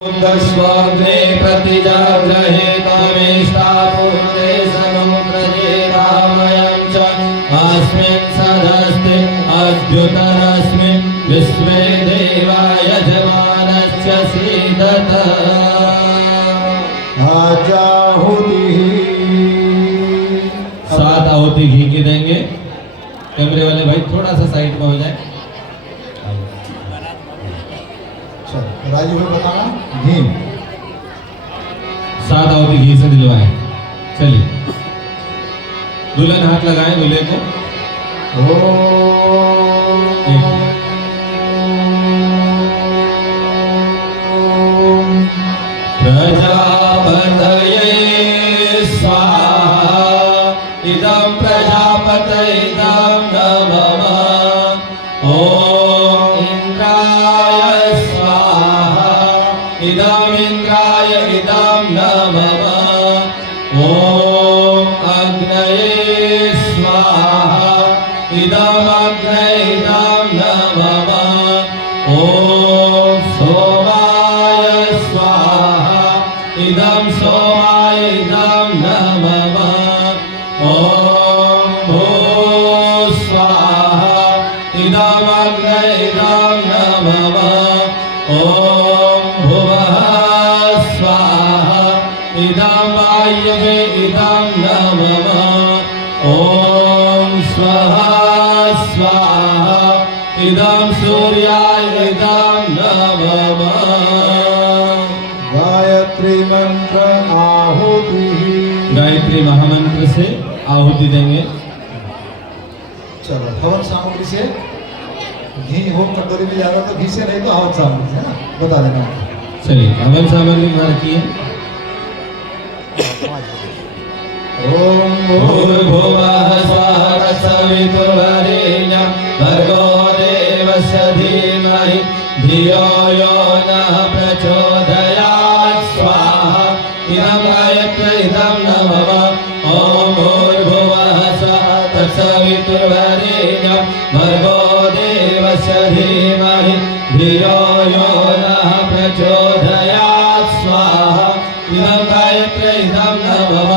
स्वग्ने प्रतिजाग्रहे कामेष्टापूर्ते समुद्रजे रामयं च अस्मिन् सदस्ते अद्युतरस्मिन् विश्वे देवा यजमानस्य सीदत सात आहुति घी की देंगे। कैमरे वाले भाई थोड़ा सा साइड में हो जाए। राजू को बताना घी सात आहुति घी से दिलवाए। चलिए दुल्हन हाथ लगाए दूल्हे को। प्रजापतये स्वाहा इदं प्रजापतये इदं नमः। ओम इंद्राय स्वाहा इदं इंद्राय इदं नमः। ओम अग्नये स्वाहा इदं अग्नये इदं नमः। ओम सोमाय स्वाहा इदं सोमाय इदं नमः। ओम भू स्वाहा इदं अग्नये इदं नमः। ओम भुवः स्वाहा इदं वायवे इदं नमः। ओम स्वः स्वाहा इदं सूर्याय इदं नमः। गायत्री मंत्र आहुति गायत्री महामंत्र से आहुति देंगे। चलो हवन सामग्री से घी हो कटोरी में जा रहा तो घी से नहीं तो हवन सामग्री से ना बता देना। चलिए हवन सामग्री में रखिए। ओम भूर्भुवः स्वः तत्सवितुर्वरेण्यं भर्गो देवस्य धीमहि धियो यो नः प्रचोदयात्। स्वाहा इदं गायत्री इदं नमः। ॐ भूर्भुवः स्वः तत्सवितुर्वरेण्यं भर्गो देवस्य धीमहि धियो यो नः प्रचोदयात्। स्वाहा इदं गायत्री इदं नमः।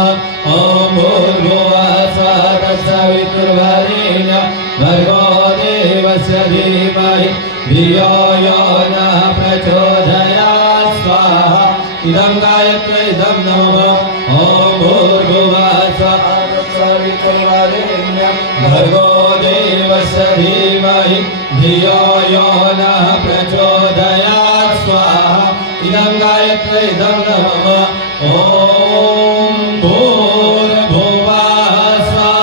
ॐ भूर्भुवः स्वः तत्सवितुर्वरेण्यं भर्गो देवस्य धीमहि धियो यो नः प्रचोदयात्। स्वाहा इदं गायत्री इदं नमः। ॐ भूर्भुवः स्वः तत्सवितुर्वरेण्यं भर्गो देवस्य धीमहि धियो यो नः प्रचोदयात्। स्वाहा इदं गायत्री इदं नमः। ॐ भूर्भुवः स्वः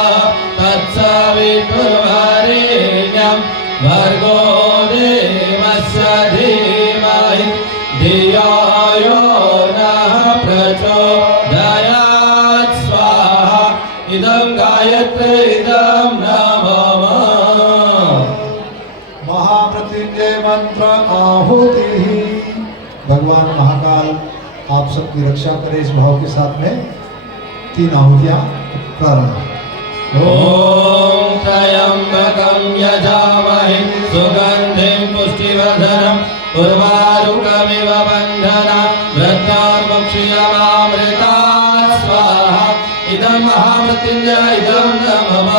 तत्सवितुर्वरेण्यं भर्गो देवस्य धीमहि धियो यो नः प्रचोदयात्। स्वाहा इदं गायत्री इदं नमः। महामृत्युंजय मंत्र आहुति। भगवान महाकाल आप सबकी रक्षा करे इस भाव के साथ में 3 आहुतियां प्रारंभ। ओम त्र्यंबकं यजामहे सुगंधिं पुष्टिवर्धनं उर्वारुकमिव बन्धनान् मृत्योर्मुक्षीयमामृतात्। स्वाहा इदं महामृत्युंजय इदं नमः।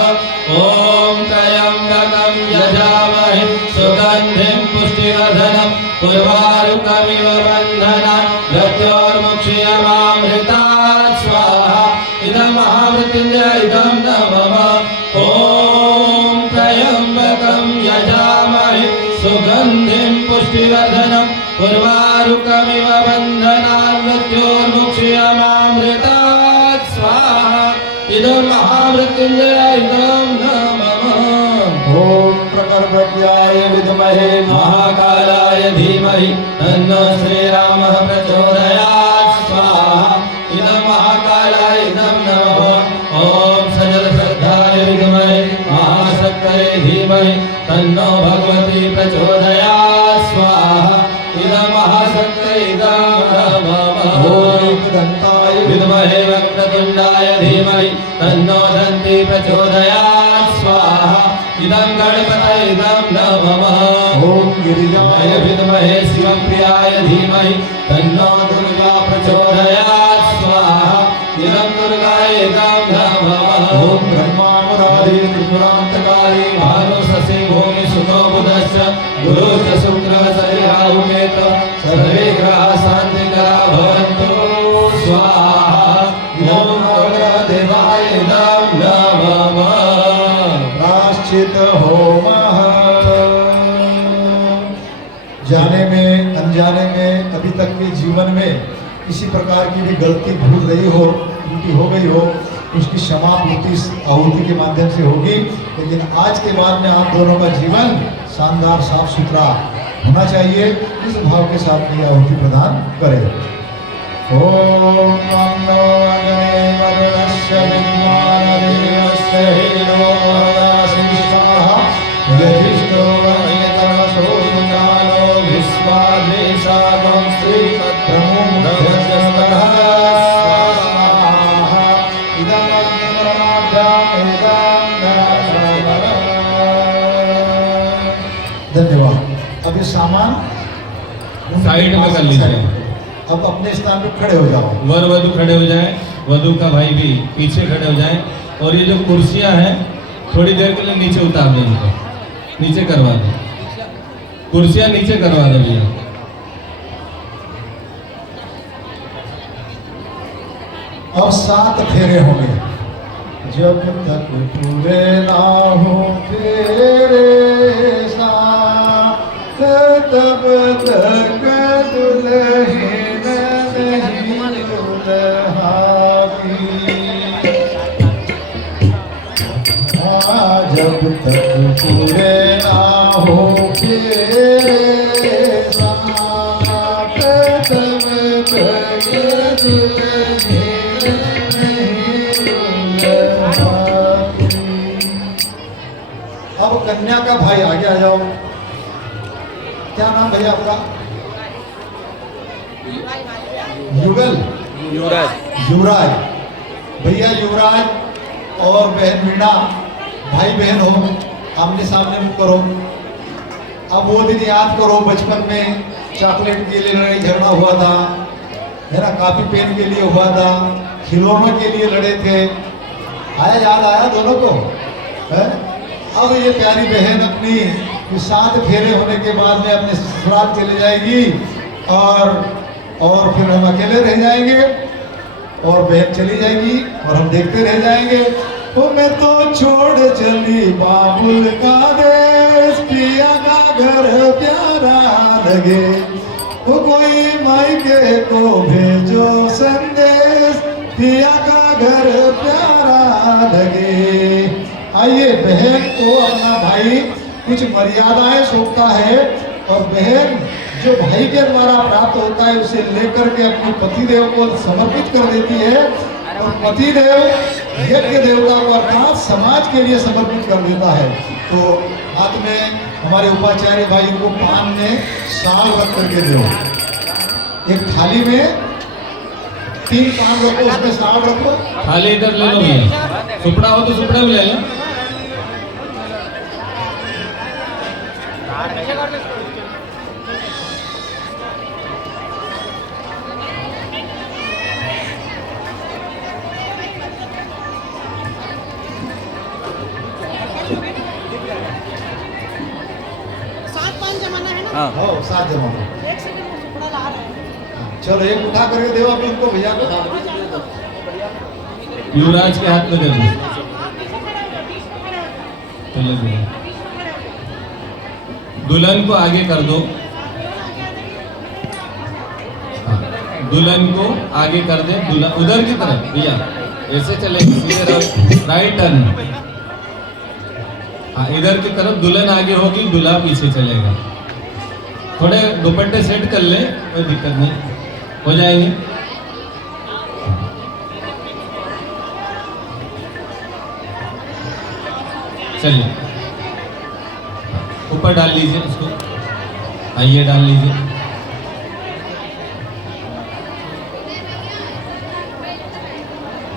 ओम त्र्यंबकं यजामहे सुगंधिं पुष्टिवर्धनं उर्वारुकमिव बन्धनान् मृत्योर्मुक्षीयमामृतात्। स्वाहा इदं महामृत्युंजय इदं नमः। ओम त्र्यंबकं यजामहे सुगंधिं पुष्टिवर्धनं उर्वारुकमिव बन्धनान् मृत्योर्मुक्षीयमामृतात्। स्वाहा इदं महामृत्युंजय इदं नमः। ओम प्रकटव्याय विद्महे महाकालाय धीमहि तन्नो श्रीरामः प्रचोदयात्। स्वाहा इदं महाकालाय इदं नमः। ओम सजलश्रद्धाय विद्महे महाशक्तये धीमहि तन्नो भगवती प्रचोदयात्। स्वाहा इदं महाशक्तये इदं नमः। ओम दंताय विद्महे वक्रतुण्डाय धीमहि तन्नो दन्ती प्रचोदयात्। स्वाहा इदं गणपतये इदं नमः ओम गिरिजाय विद्महे शिवप्रियाय धीमहि तन्नो दुर्गा प्रचोदयात् स्वाहा इदं दुर्गाय इदं नमः ओम ब्रह्मावराधि त्रिपुरांतकारी भानुषसि भूमि सुतो बुधश्च गुरुश्च शुक्रः शनि राहु केतु सर्वे ग्रहाः शान्तिकरा भवन्तु स्वाहा ओम नवग्रहदेवाय इदं नमः प्राश्चित होमः। जाने में अनजाने में अभी तक के जीवन में किसी प्रकार की भी गलती भूल रही हो, त्रुटि हो गई हो, उसकी क्षमा पूर्ति इस आहुति के माध्यम से होगी। लेकिन आज के बाद में आप दोनों का जीवन शानदार साफ सुथरा होना चाहिए। इस भाव के साथ में आहुति प्रदान करें। ओम नमो अग्ने वरुणस्य विद्महे देवस्य हीनो स्वाहा यजिष्ठो वयतमसो सुजानो विश्वादेशागं श्रीपत्रमुदवज्रस्पतः स्वाहा इदं धन्यवाद। अब ये सामान साइड में कर लीजिए। अब अपने स्थान पे खड़े हो जाओ। वर वधु खड़े हो जाए, वधु का भाई भी पीछे खड़े हो जाए और ये जो कुर्सियां हैं थोड़ी देर के लिए नीचे उतार दें, इनको नीचे करवा दें, कुर्सियां नीचे करवा दें भैया। अब 7 फेरे होंगे। जब तक पूरे ना हो तेरे साथ तब तक दुल्हन नहीं दुल्हा की। जब तक पूरे ना हो तेरे साथ तब तक दुल्हन अब कन्या का भाई आगे आ जाओ। क्या नाम भैया आपका? युगल युवराज भैया युवराज और बहन मीणा भाई बहन हो, आमने सामने मुख करो। अब वो दिन याद करो बचपन में चॉकलेट के लिए लड़ाई झगड़ा हुआ था, है ना, कॉपी पेन के लिए हुआ था, खिलौनों के लिए लड़े थे। आया, याद आया दोनों को है? अब ये प्यारी बहन अपनी 7 फेरे होने के बाद में अपने ससुराल चले जाएगी और फिर हम अकेले रह जाएंगे और बहन चली जाएगी और हम देखते रह जाएंगे। तो मैं तो छोड़ चली बाबुल का देश, पिया का घर प्यारा लगे, तो कोई मायके को भेजो संदेश, पिया का घर प्यारा लगे। आइए, बहन को अपना भाई कुछ मर्यादाएं सौंपता है और बहन जो भाई के द्वारा प्राप्त होता है उसे लेकर के अपने पतिदेव को समर्पित कर देती है और पतिदेव यज्ञ देवता को अर्थात समाज के लिए समर्पित कर देता है। तो हाथ में हमारे उपाचार्य भाई को पान में साल रख करके दो। एक थाली में 3 पान रखो, उसमें साल रखो। थाली इधर ले लो भैया, सुपड़ा हो तो सुपड़ा भी ले लो। हो 7 जमा हो। एक सेकंड में सुपड़ा ला रहा है। चलो एक उठा करके दो आप उनको भैया को। युवराज के हाथ में दे दो। चलो भैया, दुल्हन को आगे कर दो। हाँ, दुल्हन को आगे कर दे, दुल्हन उधर की तरफ भैया, ऐसे चले सीधे रहो, राइट टर्न। हाँ, इधर की तरफ दुल्हन आगे होगी, दूल्हा पीछे चलेगा। थोड़े दुपट्टे सेट कर ले, कोई दिक्कत नहीं, हो जाएंगे। चलिए, ऊपर डाल लीजिए उसको, आइए डाल लीजिए।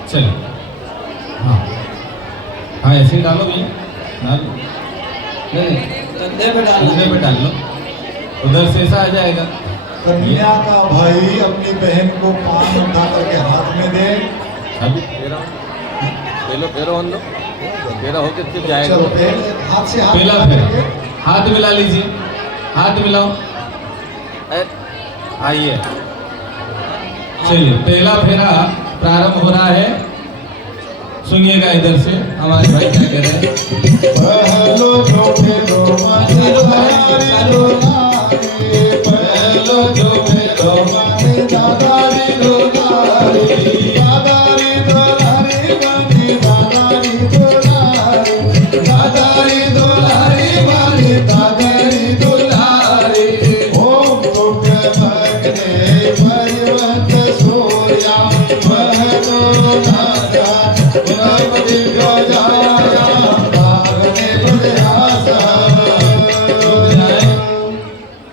चलिए, हाँ हाँ, ऐसे ही डालो भैया, डालो। नहीं कंधे पे डालना कंधे पे डाल लो, उधर से ऐसा आ जाएगा। कन्या का भाई अपनी बहन को पान उठा करके हाथ में दे। अभी फेरो हम लोग फेरा होकर फिर जाएगा। चलो पहले हाथ से हाथ पहला मिला फेरा, करके। हाथ मिला लीजिए, हाथ मिलाओ, आइए। चलिए पहला फेरा प्रारंभ हो रहा है, सुनिएगा इधर से हमारे भाई क्या कह रहे हैं। पहलो जो फेरो माने दादारी दुलारी, पहलो जो फेरो माने दादारी दुलारी, दादारी दुलारी माने दादारी दुलारी, दादारी दुलारी माने दादारी दुलारी। ओम दुख भगने भगवत सूर्या भगवो नाथा गुणपति व्योजाया भागने बुझासा।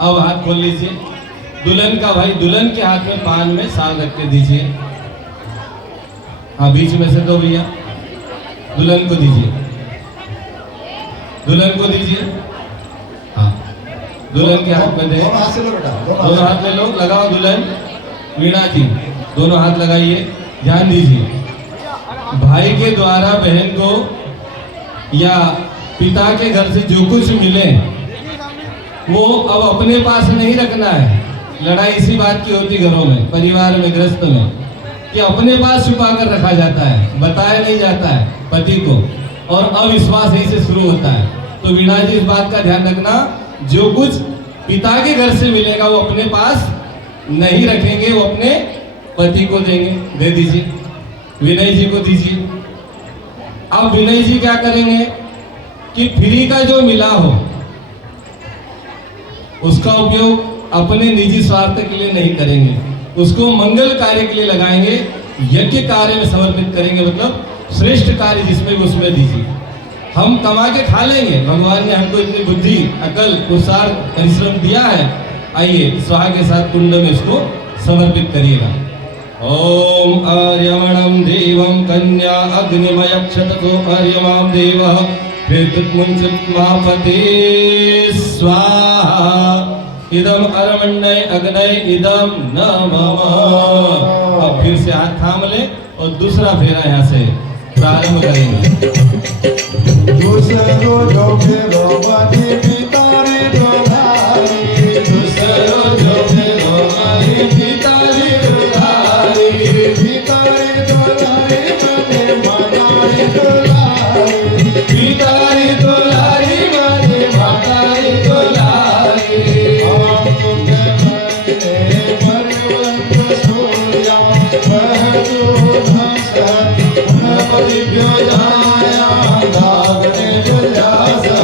अब हाथ खोल लीजिए। दुल्हन का भाई दुल्हन के हाथ में पान में साल रख के दीजिए। हाँ बीच में से दो भैया, दुल्हन को दीजिए, दुल्हन को दीजिए। हाँ दुल्हन के हाथ में दे, दोनों हाथ से लो बेटा, दोनों हाथ में लो, लगाओ दुल्हन। वीणा जी दोनों हाथ लगाइए, ध्यान दीजिए। भाई के द्वारा बहन को या पिता के घर से जो कुछ मिले वो अब अपने पास नहीं रखना है। लड़ाई इसी बात की होती घरों में, परिवार में, गृहस्थ में, कि अपने पास छुपा कर रखा जाता है, बताया नहीं जाता है पति को, और अविश्वास यहीं से शुरू होता है। तो वीणा जी इस बात का ध्यान रखना, जो कुछ पिता के घर से मिलेगा वो अपने पास नहीं रखेंगे, वो अपने पति को देंगे। दे दीजिए, विनय जी को दीजिए। अब विनय जी क्या करेंगे कि फ्री का जो मिला हो उसका उपयोग अपने निजी स्वार्थ के लिए नहीं करेंगे, उसको मंगल कार्य के लिए लगाएंगे, यज्ञ कार्य में समर्पित करेंगे। मतलब श्रेष्ठ कार्य जिसमें भी उसमें दीजिए। हम कमा के खा लेंगे, भगवान ने हमको इतनी बुद्धि, अकल, पुरुषार्थ, परिश्रम दिया है। आइए स्वाहा के साथ कुंड में इसको समर्पित करिएगा। ओम आर्यमणं देवं कन्या अग्निमयक्षततो आर्यमां देवः प्रेतमुञ्चत्मापते स्वाहा इदम अरमण्य अग्नय इदम न मम। अब फिर से हाथ थाम ले और दूसरा फेरा यहाँ से प्रारंभ करेंगे। दूसरो जो फेरो माने पितारी दुलारी, दूसरो जो फेरो माने पितारी दुलारी, पितारी दुलारी माने मातारी दुलारी, पितारी दुलारी माने मातारी दुलारी। ओम तुम भगने भगवंत सूर्या भगवो नाथा गुणपति व्योजाया भागने बुझासा।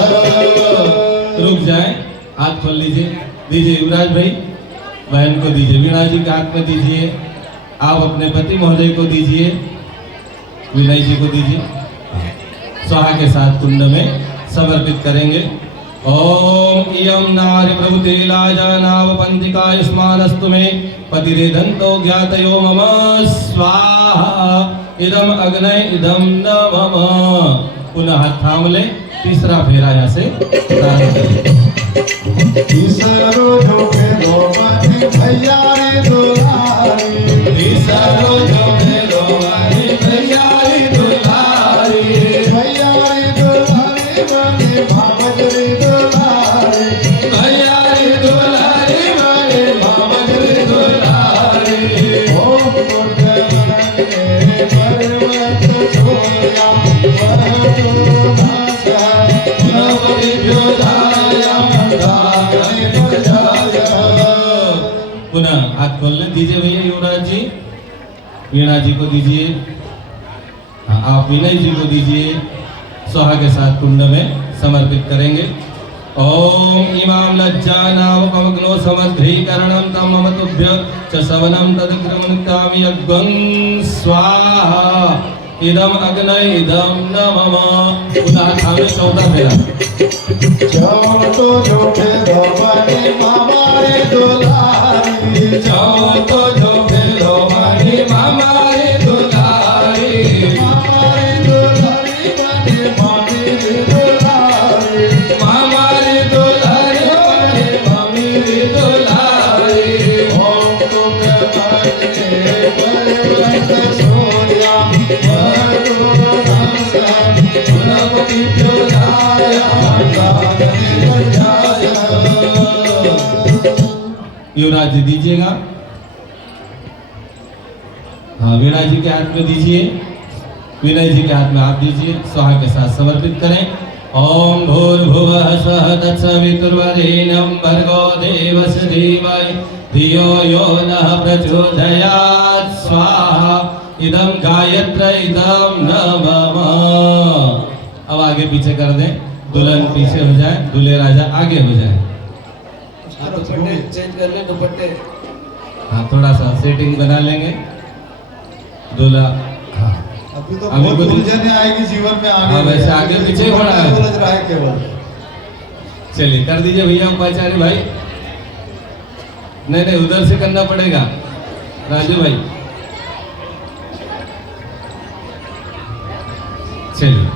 रुक जाए, हाथ खोल लीजिए, दीजिए युवराज भाई, बहन को दीजिए, वीणा जी के हाथ में दीजिए, आप अपने पति महोदय को दीजिए, विनय जी को दीजिए। स्वाहा के साथ कुंड में समर्पित करेंगे। ओम इयं नारि प्रभुते लाजानाव पंतिका युष्मानस्तु मे पतिरेदन्तो ज्ञातयो मम स्वाहा इदम अग्नय इदम न मम। पुनः हाथ थाम ले, तीसरा फेरा यहाँ से प्रारंभ करें। तीसरो जो फेरो माने भैया रे दुलारी, तीसरो जो फेरो माने भैया रे दुलारी, भैया रे दुलारी माने भावज रे दुलारी, भैया रे दुलारी माने भावज रे दुलारी। ओम गुड भगने भगवत सूर्या भगवो नाथा गुणपति व्योजाया भागने बुझासा। पुनः हाथ खोल ले, दीजिए भैया युवराज जी, वीणा जी को दीजिए। हाँ, आप विनय जी को दीजिए। स्वाहा के साथ कुंड में समर्पित करेंगे। ओम इमाम लज्जानाव पवग्नो समद्भीकरणं तम मम तुभ्य च सवनं तदग्रमनुक्तामि यज्ञं स्वाहा इदम अग्नय इदम न मम। पुनः थामे चौथा फेरा। चौथो जो फेरो माने मामा रे दुलारी, चौथो जो फेरो माने मामा रे दुलारी, मामा रे दुलारी माने मामी रे दुलारी, मामा युवराज जी दीजिएगा। हाँ, वीणा जी के हाथ में दीजिए, विनय जी के हाथ में आप दीजिए, स्वाहा के साथ समर्पित करें। ओम भूर्भुवः स्वः तत्सवितुर्वरेण्यं भर्गो देवस्य धीमहि धियो यो नः प्रचोदयात् स्वाहा इदं गायत्र इदं नमः। अब आगे पीछे कर दें, दुल्हन पीछे हो जाए, दूल्हे राजा आगे हो जाए। दुपट्टे चेंज कर ले दुपट्टे। हाँ, थोड़ा सा सेटिंग बना लेंगे। दूल्हा हाँ अभी तो अभी बहुत कुछ- उलझने आएगी जीवन में आगे। हाँ, वैसे आगे पीछे होना है। उलझ रहा है केवल। चलिए कर दीजिए भैया उपाचार्य भाई। नहीं नहीं, उधर से करना पड़ेगा राजू भाई। चलिए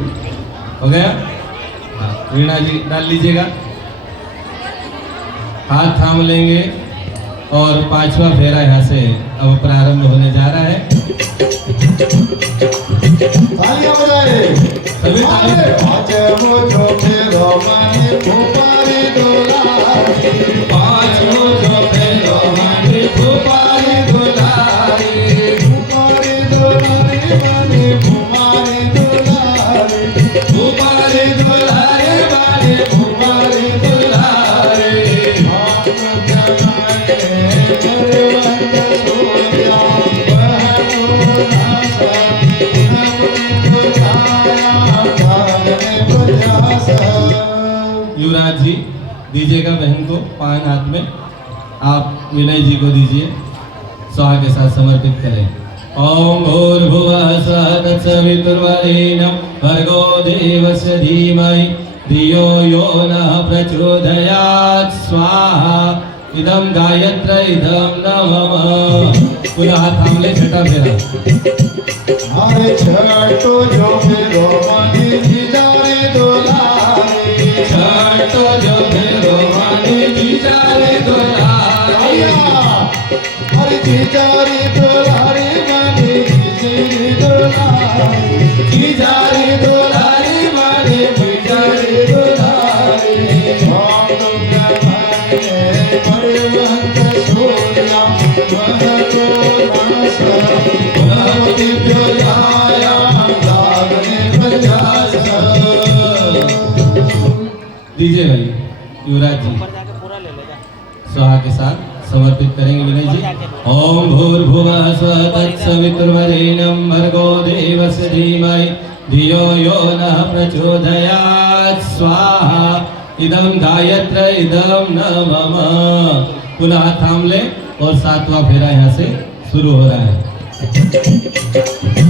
हो गया। हाँ, वीणा जी डाल लीजिएगा, हाथ थाम लेंगे और पांचवा फेरा यहाँ से अब प्रारंभ होने जा रहा है। तालियां बजाए। सभी ताली। आज मुझो फेरो माने फुफारी दुलारी। पाँच मुझो फेरो माने फुफारी दुलारी। फुफारी दुलारी माने फुफारी दुलारी। फुफारी दुलारी माने फुफारी दुलारी। हाथ जमाए मेरे वंद सोया बहनो नासा। युवराज जी दीजिएगा बहन को पान हाथ में, आप विनय जी को दीजिए, स्वाहा के साथ समर्पित करें। ओम भूर्भुवः स्वः तत्सवितुर्वरेण्यं भर्गो देवस्य धीमहि धियो यो नः प्रचोदयात् स्वाहा इदं गायत्र इदं नमः। पुनः हाथ थाम ले, छठा फेरा। हरे छठो जो फेरो मानी जिजारे दुलारी। छठो जो फेरो मानी जिजारे दुलारी। हरे जिजारे दुलारी मानी जिजारे दुलारी। जिजारे दुलारी माने जिजारे दुलारी। भाग ब्रह्मणे परिवंत सूर्या महतो नासा। दिव्यो जाया लागने प्रजासा। दीजिए भाई युवराज जी, ऊपर जाके पूरा ले लेगा। स्वाहा के साथ समर्पित करेंगे विनय जी। ओम भूर्भुवः स्वः तत्सवितुर्वरेण्यं भर्गो देवस्य धीमहि धियो यो नः प्रचोदयात् स्वाहा इदं गायत्र इदं नमः। पुनः हाथ थाम ले और सातवां फेरा यहाँ से शुरू हो रहा है।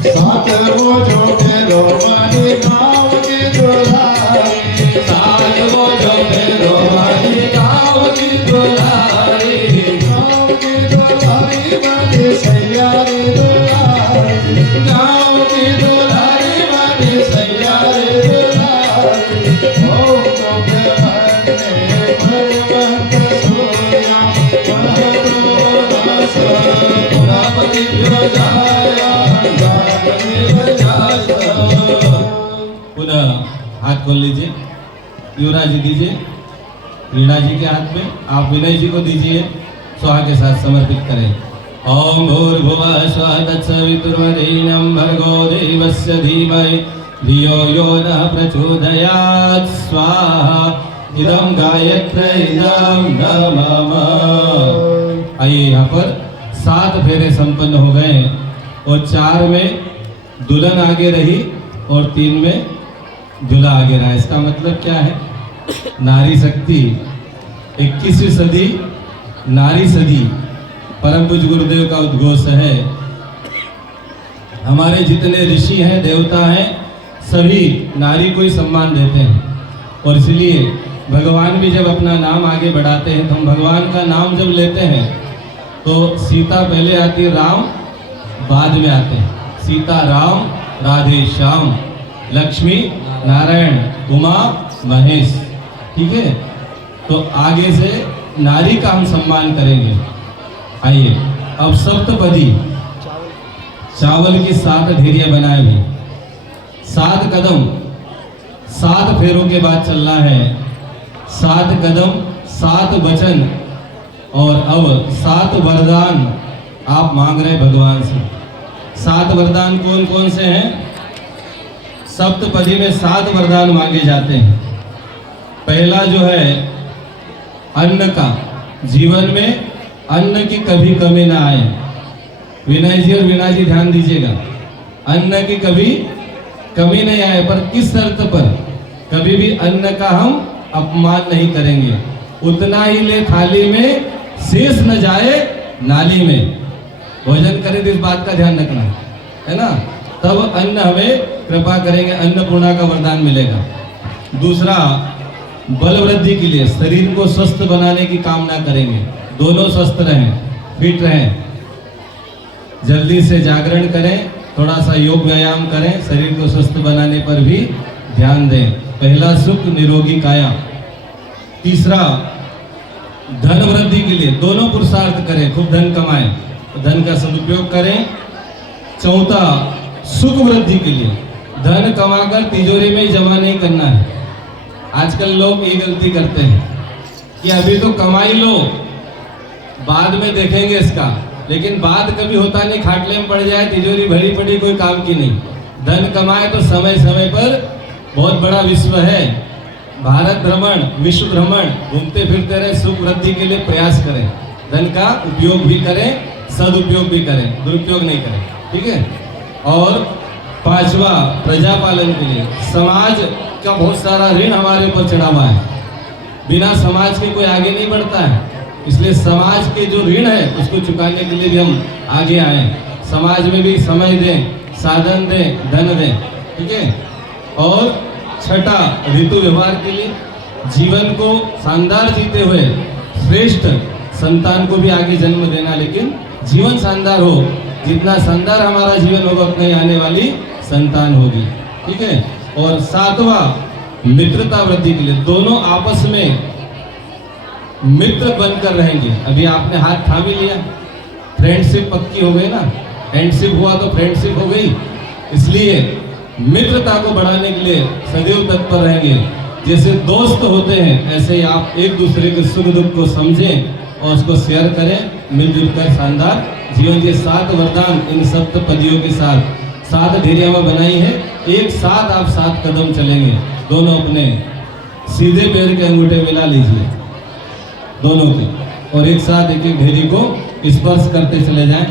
सातवो जो फेरो मानी गाँव की दुलारी। सातवो जो फेरो मानी गाँव की दुलारी। गाँव की दुलारी मानी सैयारी दुलारी। गाँव की दुलारी मानी सैयारी दुलारी। ओम तो ब्रह्मणे परिवंत सूर्या महतो नासा। पुरापति जाया लागने प्रजासा। पुनः हाथ खोल लीजिए, युवराज जी दीजिए वीणा जी के हाथ में, आप विनय जी को दीजिए, स्वाहा के साथ समर्पित करें। ओम भूर्भुवः स्वः तत्सवितुर्वरेण्यं भर्गो देवस्य धीमहि धियो यो नः प्रचोदयात् स्वाहा इदं गायत्र इदं नमः। आइए, यहाँ पर 7 फेरे संपन्न हो गए और 4 में दुल्हन आगे रही और 3 में दूल्हा आगे रहा। इसका मतलब क्या है? नारी शक्ति 21वीं सदी नारी सदी परम पूज्य गुरुदेव का उद्घोष है। हमारे जितने ऋषि हैं, देवता हैं, सभी नारी को ही सम्मान देते हैं और इसलिए भगवान भी जब अपना नाम आगे बढ़ाते हैं तो हम भगवान का नाम जब लेते हैं तो सीता पहले आती है, राम बाद में आते हैं। सीता राम, राधे श्याम, लक्ष्मी नारायण, उमा महेश। ठीक है, तो आगे से नारी का हम सम्मान करेंगे। आइए अब सप्तपदी चावल की 7 ढेरियां बनाए भी, 7 कदम 7 फेरों के बाद चलना है, 7 कदम 7 वचन, और अब 7 वरदान आप मांग रहे भगवान से। 7 वरदान कौन कौन से हैं? सप्तपदी में 7 वरदान मांगे जाते हैं। पहला जो है अन्न का, जीवन में अन्न की कभी कमी ना आए। विनय जी और वीणा जी ध्यान दीजिएगा, अन्न की कभी कमी नहीं आए, पर किस शर्त पर? कभी भी अन्न का हम अपमान नहीं करेंगे, उतना ही ले थाली में, शेष न जाए नाली में। भोजन करें तो इस बात का ध्यान रखना है ना, तब अन्न हमें कृपा करेंगे, अन्नपूर्णा का वरदान मिलेगा। दूसरा, बल वृद्धि के लिए शरीर को स्वस्थ बनाने की कामना करेंगे, दोनों स्वस्थ रहें, फिट रहें। जल्दी से जागरण करें, थोड़ा सा योग व्यायाम करें, शरीर को स्वस्थ बनाने पर भी ध्यान दें। पहला सुख निरोगी काया। तीसरा, धन वृद्धि के लिए दोनों पुरुषार्थ करें, खूब धन कमाएं, धन का सदुपयोग करें। चौथा, सुख वृद्धि के लिए धन कमाकर तिजोरी में ही जमा नहीं करना है। आजकल लोग ये गलती करते हैं कि अभी तो कमाई लो, बाद में देखेंगे इसका, लेकिन बाद कभी होता नहीं, खाटले में पड़ जाए, तिजोरी भरी पड़ी, कोई काम की नहीं। धन कमाए तो समय समय पर, बहुत बड़ा विश्व है, भारत भ्रमण, विश्व भ्रमण, घूमते फिरते रहे, सुख वृद्धि के लिए प्रयास करें, धन का उपयोग भी करें, सदुपयोग भी करें, दुरुपयोग नहीं करें, ठीक है। और पांचवा, प्रजा पालन के लिए समाज का बहुत सारा ऋण हमारे ऊपर चढ़ा हुआ है, बिना समाज के कोई आगे नहीं बढ़ता है, इसलिए समाज के जो ऋण है उसको चुकाने के लिए भी हम आगे आए, समाज में भी समय दें, साधन दें, धन दें, ठीक है। और छठा, ऋतु व्यवहार के लिए जीवन को शानदार जीते हुए श्रेष्ठ संतान को भी आगे जन्म देना, लेकिन जीवन शानदार हो, जितना शानदार हमारा जीवन होगा उतना ही आने वाली संतान होगी, ठीक है। और सातवां, मित्रता वृद्धि के लिए दोनों आपस में मित्र बनकर रहेंगे। अभी आपने हाथ थाम ही लिया, फ्रेंडशिप पक्की हो गई ना, फ्रेंडशिप हुआ तो फ्रेंडशिप हो गई, इसलिए मित्रता को बढ़ाने के लिए सदैव तत्पर रहेंगे। जैसे दोस्त होते हैं ऐसे ही आप एक दूसरे के सुख दुख को समझें और उसको शेयर करें, मिलजुल कर शानदार जीवन। ये 7 वरदान इन सप्तपदियों के साथ 7 ढेरियां बनाई है, एक साथ आप 7 कदम चलेंगे, दोनों अपने सीधे पैर के अंगूठे मिला लीजिए दोनों के, और एक साथ एक एक ढेरी को स्पर्श करते चले जाएं।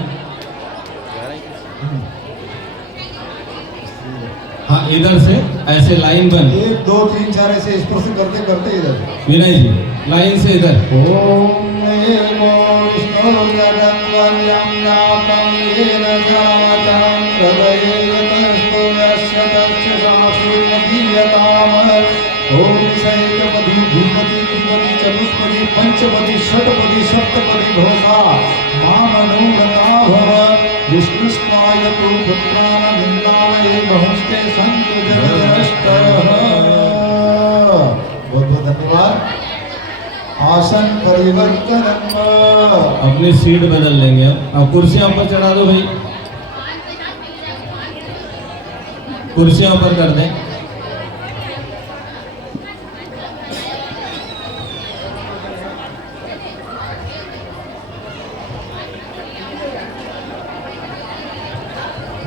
हाँ, इधर से ऐसे लाइन बन, 1 2 3 4 ऐसे स्पर्श करते करते इधर विनय जी लाइन से इधर। ओम नमो विष्णुर्गणवल्लम नामं येन जातं हृदयेतस्तु यस्य तस्य शास्त्रमदीयताम। ओम सैकपदी भूपति त्रिपदी चतुष्पदी पंचपदी षट्पदी सप्तपदी घोषा मामनोरथा भव। विष्णुस्ताय तु पुत्रानन्दाय बहुस्ते सन्तु जगदष्टः। बहुत बहुत धन्यवाद। आसन परिवर्तन, अपनी सीट बदल लेंगे अब कुर्सियां ऊपर चढ़ा दो भाई, कुर्सियां ऊपर कर दें।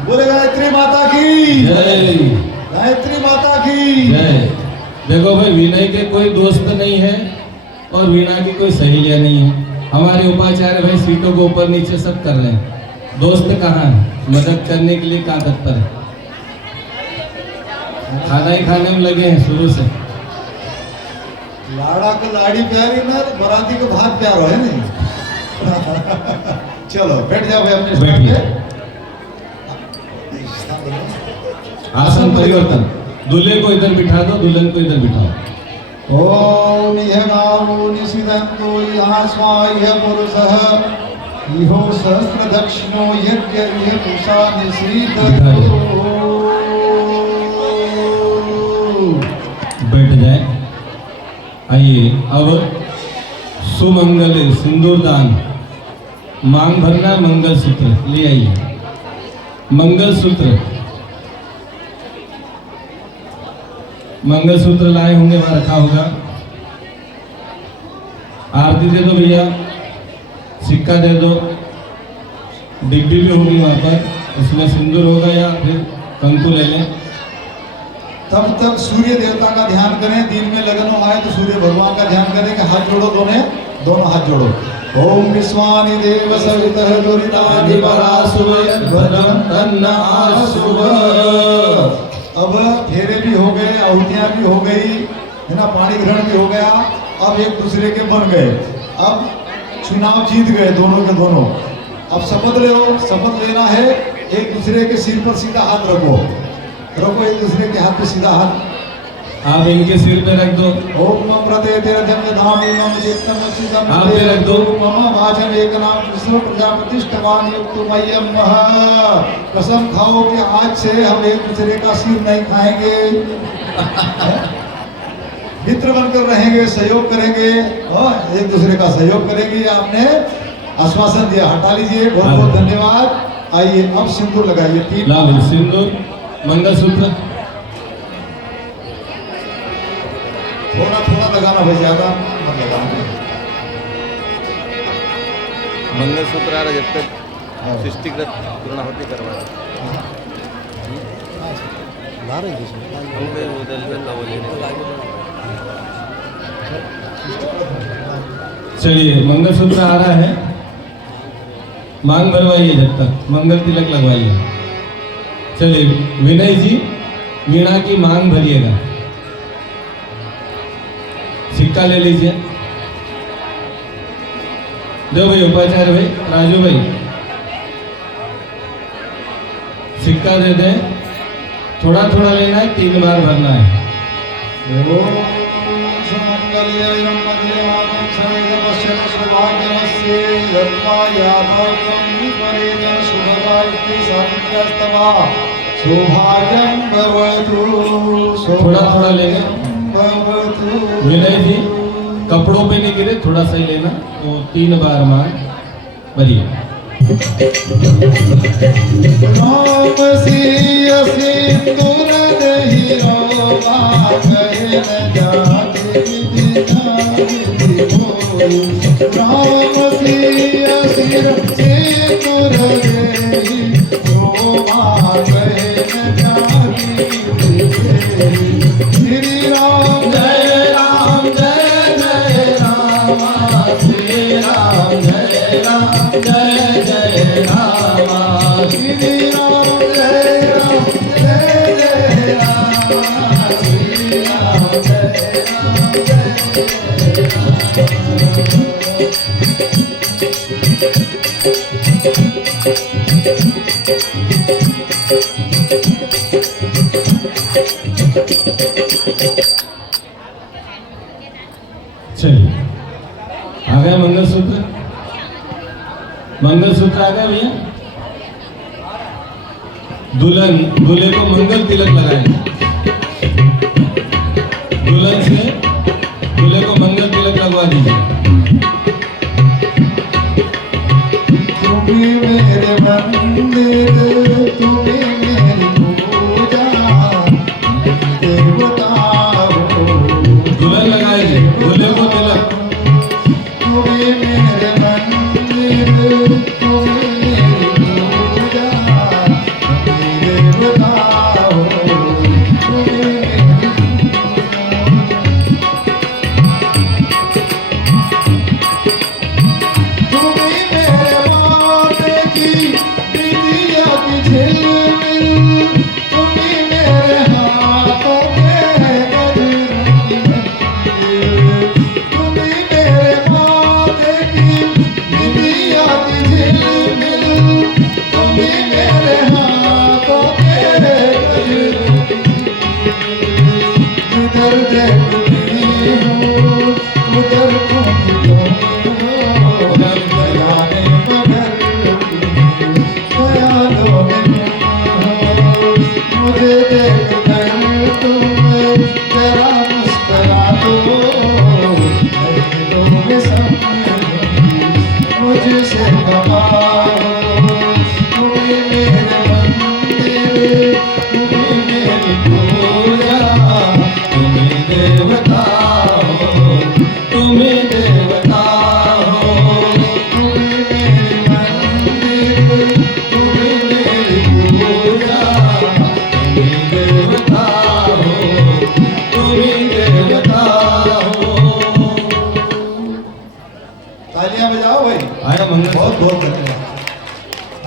बोले गायत्री माता की जय, गायत्री माता की जय। देखो भाई, विनय के कोई दोस्त नहीं है और वीणा की कोई सहेलियां नहीं है, हमारे उपाचार्य भाई सीटों को ऊपर नीचे सब कर रहे हैं, दोस्त कहाँ है, मदद करने के लिए कहाँ तत्पर है, खाना ही खाने में लगे हैं शुरू से। लाड़ा को लाड़ी प्यारी ना, बराती को भात प्यारो है नहीं। चलो बैठ जाओ भाई अपने स्थान बैठिए। पे। आसन परिवर्तन, दूल्हे को इधर बिठा दो, दुल्हन को इधर बिठाओ। ओम यह नामो निशिदन्तो यः स्वाय पुरुषः इहो सहस्र दक्षिणो यज्ञ यह पुषा निशीदतो। बैठ जाए। आइए अब सुमंगल सिंदूर दान मांग भरना, मंगलसूत्र ले आइए। मंगलसूत्र, मंगलसूत्र लाए होंगे, वहां रखा होगा। आरती दे दो भैया, सिक्का दे दो, डिब्बी भी होगी वहां पर, उसमें सिंदूर होगा या फिर कंकु ले लें। तब तक सूर्य देवता का ध्यान करें। दिन में लगन हो आए तो सूर्य भगवान का ध्यान करें कि हाथ जोड़ो, दोनों हाथ जोड़ो। ओम विश्वानि देव सवितः दुरितानि पराशुभं भद्रं तन्न आशुभ। अब फेरे भी हो गए, आहुतियां भी हो गई है ना, पानी ग्रहण भी हो गया। अब एक दूसरे के बन गए, अब चुनाव जीत गए दोनों के दोनों। अब शपथ लो, शपथ लेना है। एक दूसरे के सिर पर सीधा हाथ रखो, एक दूसरे के हाथ पे सीधा हाथ आप इनके सिर पे रख दो। ओम मम हृदय तेरजन्य धामी मम चित्तम चिदम आप पे रख दो। मम वाचन एक नाम विष्णु प्रजापतिष्ठवान युक्त मय्यम मह। कसम खाओ कि आज से हम एक दूसरे का सिर नहीं खाएंगे, मित्र बनकर रहेंगे, सहयोग करेंगे और एक दूसरे का सहयोग करेंगे। आपने आश्वासन दिया, हटा लीजिए। बहुत बहुत धन्यवाद। आइए अब सिंदूर लगाइए। 3 लाभ सिंदूर, मंगलसूत्र थोड़ा थोड़ा लगाना भाई, ज्यादा मत लगाना। मंगलसूत्र आ रहा जब तक सृष्टिकृत पूर्ण होती करवा चलिए, मंगलसूत्र आ रहा है, मांग भरवाइए, जब तक मंगल तिलक लगवाइए। चलिए विनय जी, वीणा की मांग भरिएगा। सिक्का ले लीजिए, दो भाई, उपाचार्य भाई, राजू भाई, सिक्का दे दें। थोड़ा थोड़ा लेना है, 3 बार भरना है। थोड़ा थोड़ा लेंगे। विनय जी, कपड़ों पे नहीं गिरे, थोड़ा सा ही लेना। तो 3 बार मांग भरिए। राम सिया सिंदूर दही रोमा कहे न जाके विधि बोल। राम सिया सिंदूर दही रोमा कहे न जाके श्री राम जय राम जय जय राम, श्री राम जय राम जय जय राम, श्री राम जय राम जय जय राम, श्री राम जय राम जय चलिए, आ गया मंगलसूत्र। मंगलसूत्र आ गया भैया। दुल्हन दूल्हे को मंगल तिलक लगाएंगे। दुल्हन से दूल्हे को मंगल तिलक लगवा दीजिए। तुम्ही मेरे मंदिर, तुम्ही मेरी पूजा, देवता हो। दुल्हन लगाएंगे दूल्हे को तिलक। तुम्ही मेरे मंदिर, तुम्ही मेरी पूजा, देवता हो। तुम्ही मेरी तुम्ही मेरे बाटे की विधिया की झिलमिल, तुम्ही मेरे हाथों के गजरों की मंजिल। तुम्ही मेरे बाटे की विधिया की झिलमिल, तुम्ही मेरे हाथों के गजरों की मंजिल। जिधर देखती हूँ उधर तुम हो, दयाने मगर दयालों में तुम हो। मुझे देख कर तुम जरा मुस्कुरा दो, नहीं तो मैं समझ मुझसे कमा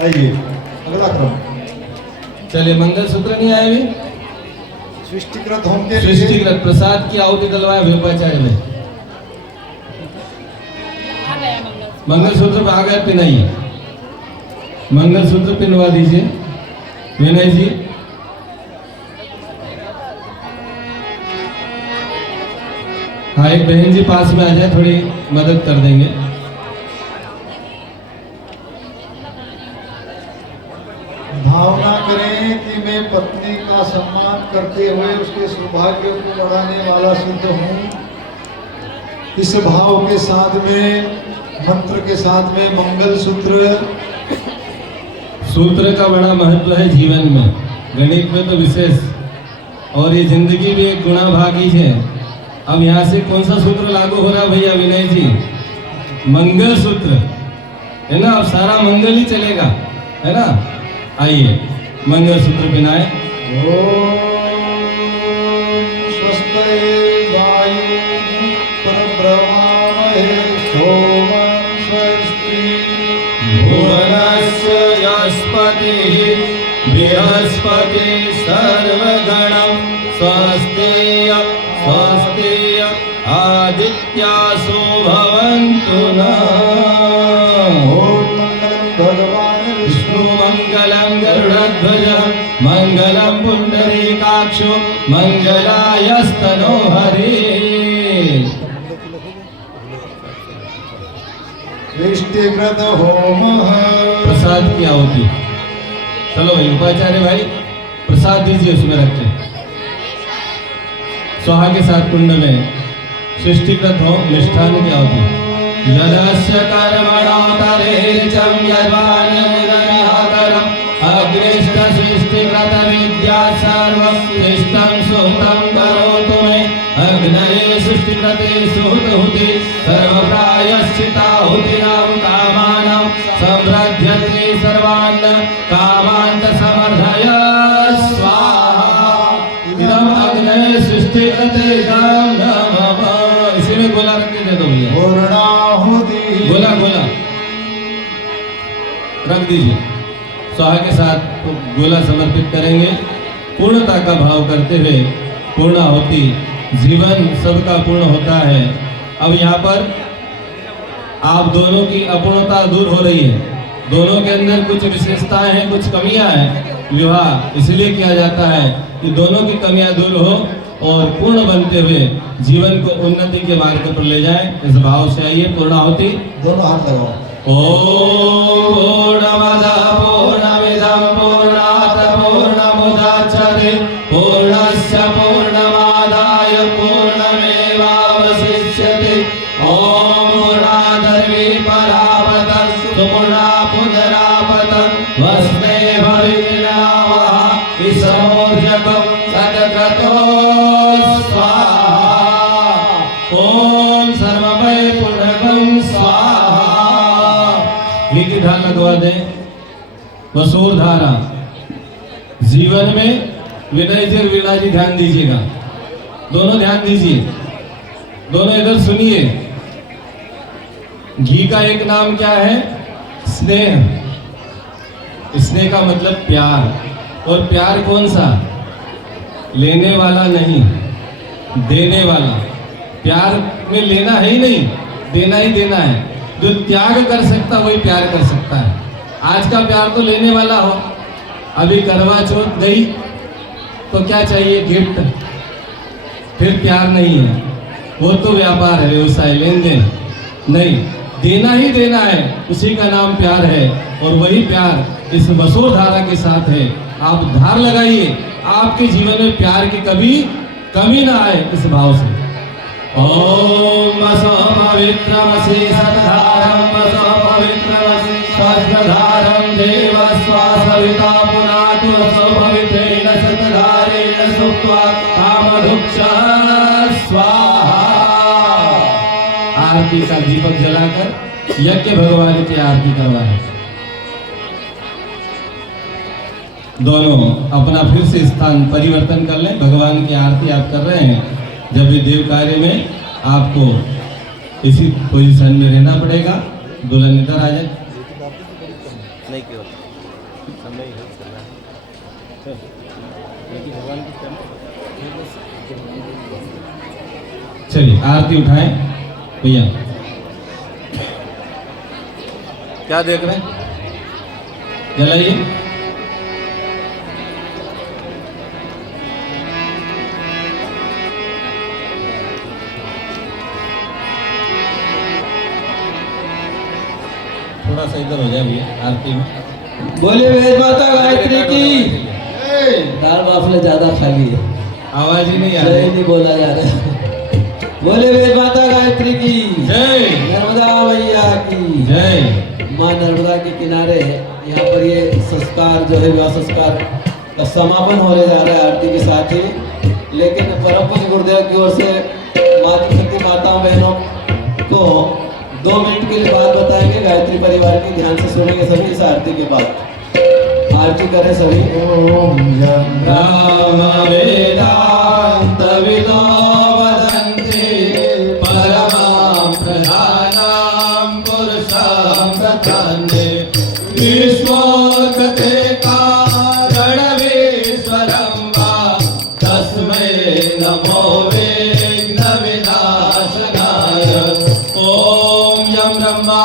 आइए अगला क्रम। चलिए मंगल सूत्र नहीं आए भी सृष्टिकृत होम के लिए सृष्टिकृत प्रसाद की आहुति डलवाए व्योपाचार्य में आ गया मंगल मंगल सूत्र पे आ गए पिनाइए मंगल सूत्र पिनवा दीजिए विनय जी। हाँ एक बहन जी पास में आ जाए थोड़ी मदद कर देंगे। भावना करें कि मैं पत्नी का सम्मान करते हुए उसके सौभाग्य को बढ़ाने वाला शुद्ध हूँ। इस भाव के साथ में मंत्र के साथ में मंगल सूत्र सूत्र का बड़ा महत्व है जीवन में, गणित में तो विशेष, और ये जिंदगी भी एक गुणा भागी है। अब यहाँ से कौन सा सूत्र लागू हो रहा है भैया विनय जी? मंगल सूत्र है ना, अब सारा मंगल ही चलेगा है ना। आइए मंगल सूत्र पिनाए। स्वस्ते वायु परब्रह्मणे सोमं स्वस्ति भुवनस्य यस्पतिः बृहस्पतिः सर्वगणं स्वस्ति स्वस्ति आदित्यासो भवन्तु नः। भगवान विष्णु मंगलम गरुड़ध्वज मंगलम पुंडरीकाक्षो मंगलायस्तनो हरे। सृष्टिकृत होम प्रसाद की आहुति। चलो भाई उपाचार्य भाई प्रसाद दीजिए उसमें रख के स्वाहा के साथ कुंड में सृष्टिकृत हो निष्ठान की आहुति। यदस्य कर्मणोतरेर्चं यद्वानमुदमिहाकरम् अग्निष्ठ सृष्टिकृत विद्या सर्वं इष्टं सुहृतं करोतु मे। अग्नये सृष्टिकृते सुहृतहुति सर्वप्रायश्चिताहुतीनां कामानां समृद्ध्यते सर्वान् कामान् समर्थय स्वाहा। इदम् अग्नये सृष्टिकृते इदं नमः। इसी में गोला रख के दे दो भैया। पूर्णाहुति गोला गोला रख दीजिए। स्वाहा के साथ गोला समर्पित करेंगे पूर्णता का भाव करते हुए। पूर्णाहुति जीवन सबका पूर्ण होता है। अब यहाँ पर आप दोनों की अपूर्णता दूर हो रही है। दोनों के अंदर कुछ विशेषताएं हैं, कुछ कमियां हैं। विवाह इसलिए किया जाता है कि दोनों की कमियां दूर हो और पूर्ण बनते हुए जीवन को उन्नति के मार्ग पर ले जाएं। इस भाव से आइए पूर्णाहुति। दोनों हाथ लगाओ। ओम पूर्णमदः पूर्णमिदं पूर्णात् पूर्णमुदच्यते पूर्णस्य पूर्णमादाय पूर्णमेवावशिष्यते। ओम पूर्णादर्वी परापतं सुपूर्णा पुनरापतं वस्मे भविष्यावः इसमोर्जकं सतक्रतो स्वाहा। ओम सर्वमय पुण्यकं स्वाहा। की ध्यान लगवा दें। वसूर धारा जीवन में विनय जी और वीणा जी ध्यान दीजिएगा। दोनों ध्यान दीजिए, दोनों इधर सुनिए। घी का एक नाम क्या है? स्नेह। स्नेह का मतलब प्यार, और प्यार कौन सा? लेने वाला नहीं, देने वाला। प्यार में लेना है ही नहीं, देना ही देना है। जो त्याग कर सकता वही प्यार कर सकता है। आज का प्यार तो लेने वाला हो। अभी करवा चौथ गई तो क्या चाहिए? गिफ्ट। फिर प्यार नहीं है, वो तो व्यापार है, व्यवसाय, लेन देन नहीं। देना ही देना है, उसी का नाम प्यार है। और वही प्यार इस वसूर धारा के साथ है। आप धार लगाइए, आपके जीवन में प्यार की कभी कमी ना आए। इस भाव से ओम वसो पवित्रमसि सतधारं वसो पवित्रमसि सतधारं देवस्वा सविता पुनातु वसो पवित्रेण सतधारेण सुप्त्वा कामधुक्ष स्वाहा। आरती का दीपक जलाकर यज्ञ भगवान की आरती करवाएं। दोनों अपना फिर से स्थान परिवर्तन कर लें। भगवान की आरती आप कर रहे हैं, जब भी देव कार्य में आपको इसी पोजीशन में रहना पड़ेगा। दुल्हन इधर आ जाए। नहीं केवल समय ही चल रहा है लेकिन भगवान की चलिए आरती उठाएं भैया। क्या देख रहे हैं? जलाइए। थोड़ा सा इधर हो जाए भैया आरती में। बोले वेद माता गायत्री की। जय। दाल बाफले ज्यादा खा लिए, आवाज ही नहीं आ जय रही। नहीं बोला जा रहा है। बोले वेद माता गायत्री की जय। नर्मदा मैया की जय। माँ नर्मदा के किनारे यहाँ पर ये संस्कार जो है विवाह संस्कार का समापन होने जा रहा है आरती के साथ ही। लेकिन परम पूज्य गुरुदेव की ओर से मातृशक्ति माताओं बहनों को 2 मिनट के लिए बात बताएंगे गायत्री परिवार की। ध्यान से सुनेंगे सभी इस आरती के बाद। आरती करें सभी। ओम जय राम वेदांत विदो वदन्ति परमां प्रधानां पुरुषां प्रपन्ने विश्वोत्पत्ते कारणमीश्वरं वा तस्मै नमो विघ्नविनाशनाय। ॐ यं ब्रह्मा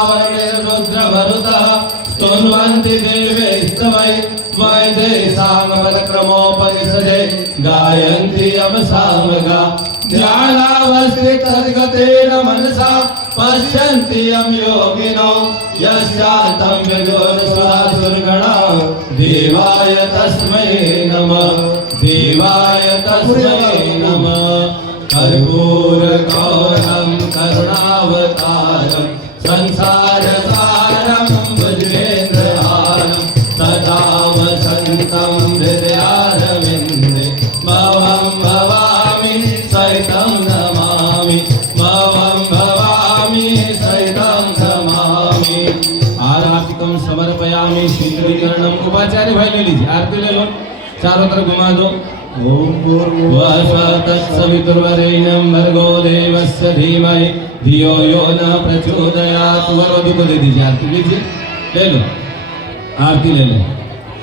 रुद्रभरुतः स्तुन्वन्ति देवैस्तवै वैदेशामबलक्रमोपनिषदे गायन्ति यमसामगा ध्यानावस्थितगतेन मनसा पश्यन्ति यं योगिनो यस्यान्तं विदुरसुरासुरगणा देवाय तस्मै नमः देवाय तस्मै नमः। कर्पूरगौरं करुणावतारं संसारसारं भुजगेन्द्रहारं सदा वसन्तं हृदयारविन्दे भवं भवामि सहितं नमामि भवं भवामि सहितं नमामि। आरतिकं समर्पयामि शीतलीकरणम्। उपाचार्य भाई ले लीजिए, आरती ले लो, चारों तरफ घुमा दो। ओम तत्सवितुर्वरेण्यं भर्गो देवस्य धीमहि धियो यो न प्रचोदयात्। वरवधू को दे दीजिए, आरती लीजिए, ले लो आरती ले लो।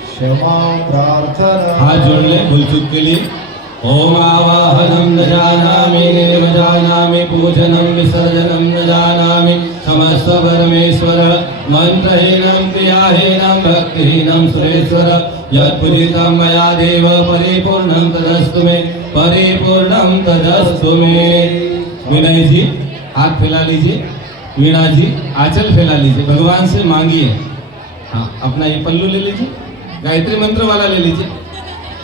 क्षमा प्रार्थना। हाथ जोड़ ले भूल चूक के लिए। ओम आवाहनं न जानामि निर्व जानामि पूजनं विसर्जनं न जानामि क्षमस्व परमेश्वर। मंत्रहीनं क्रियाहीनं भक्तिहीनं सुरेश्वर। यत्पूजितं मया देव परिपूर्णं तदस्तु मे परिपूर्णं तदस्तु मे। विनय जी हाथ फैला लीजिए, वीणा जी आंचल फैला लीजिए, भगवान से मांगिए। हाँ अपना ये पल्लू ले लीजिए, गायत्री मंत्र वाला ले लीजिए,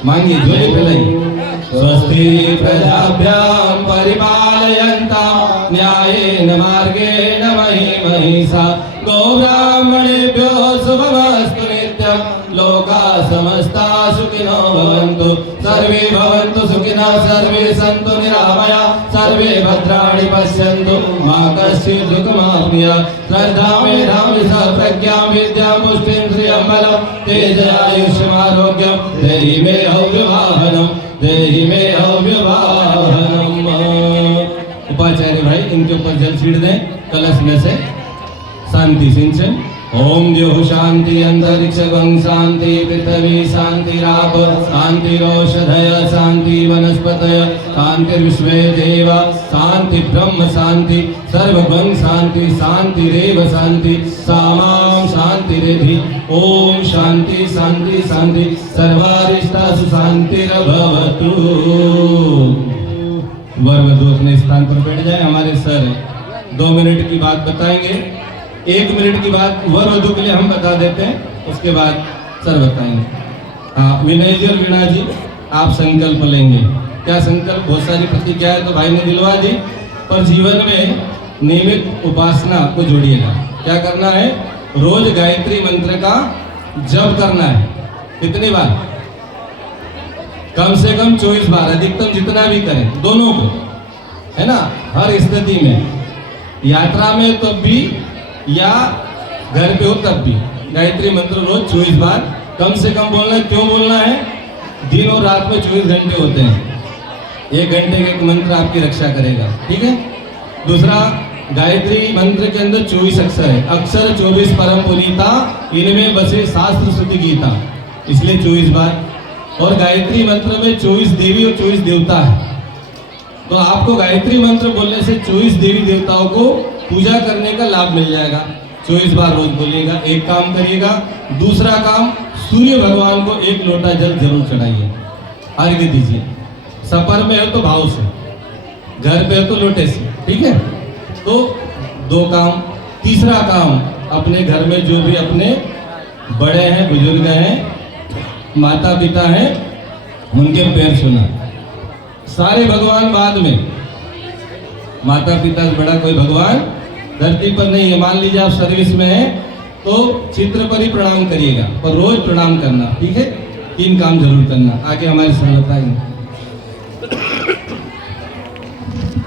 मांगिए, झोली फैलाइए। स्वस्ति प्रजाभ्यां परिपालयन्तां न्यायेन मार्गेण महीं महिषा गोब्राह्मणेभ्यो शुभमस्तु नित्यं लोकाः समस्ता सुखिनो भवन्तु सर्वे भवन्तु सुखिनः सर्वे सन्तु निरामया सर्वे भद्राणि पश्यन्तु मा कश्चित् दुःखमाप्नुयात्। श्रद्धा मेधां विद्यां प्रज्ञां विद्यां पुष्टिं श्रियं बलं तेजसायुष्यमारोग्यं देहि मे अव्यवाहनं देहि मे अव्यवाहनम्। उपाचार्य भाई इनके ऊपर जल छीड़ दें कलश में से, शांति सिंचन। ओम द्योः शांति अंतरिक्षं शांति पृथ्वी शांतिराप शांतिरोषधय शांति वनस्पतय शांतिर्विश्वे देव शांति ब्रह्म शांति सर्वगुण शांति शांतिरेव शांति सामां शांतिरेधि। ओम शांति शांति शांति सर्वारिष्टासु शांतिर्भवतु। वर वधू अपने स्थान पर बैठ जाए। हमारे सर 2 मिनट की बात बताएंगे, 1 मिनट की बात वर वधू के लिए हम बता देते हैं, उसके बाद सर बताएंगे। हाँ विनय जी और वीणा जी आप संकल्प लेंगे। क्या संकल्प? बहुत सारी प्रतिज्ञा है तो भाई ने दिलवा दी, पर जीवन में नियमित उपासना को जोड़िएगा। क्या करना है? रोज गायत्री मंत्र का जप करना है। कितनी बार? कम से कम 24 बार, अधिकतम जितना भी करें, दोनों को, है ना, हर स्थिति में, यात्रा में तब भी या घर पे हो तब भी गायत्री मंत्र रोज 24 बार कम से कम बोलना है। क्यों बोलना है? दिन और रात में 24 घंटे होते हैं, 1 घंटे का एक मंत्र आपकी रक्षा करेगा। ठीक है। दूसरा, गायत्री मंत्र के अंदर 24 अक्षर है, अक्षर 24 परम पुनीता, इनमें बसे शास्त्र श्रुति गीता, इसलिए 24 बार। और गायत्री मंत्र में 24 देवी और 24 देवता है। तो आपको गायत्री मंत्र बोलने से 24 देवी देवताओं को पूजा करने का लाभ मिल जाएगा। 24 बार रोज बोलिएगा, एक काम करिएगा। दूसरा काम, सूर्य भगवान को 1 लोटा जल जरूर चढ़ाइए, अर्घ्य दीजिए। सफर में है तो भाव से, घर पे है तो लोटे से, ठीक है। तो 2 काम। तीसरा काम, अपने घर में जो भी अपने बड़े हैं, बुजुर्ग हैं, माता पिता हैं, उनके पैर छूना। सारे भगवान बाद में, माता पिता से बड़ा कोई भगवान धरती पर नहीं है। मान लीजिए आप सर्विस में हैं तो चित्र पर ही प्रणाम करिएगा, पर रोज प्रणाम करना, ठीक है। 3 काम जरूर करना। आगे हमारे सर बताएंगे।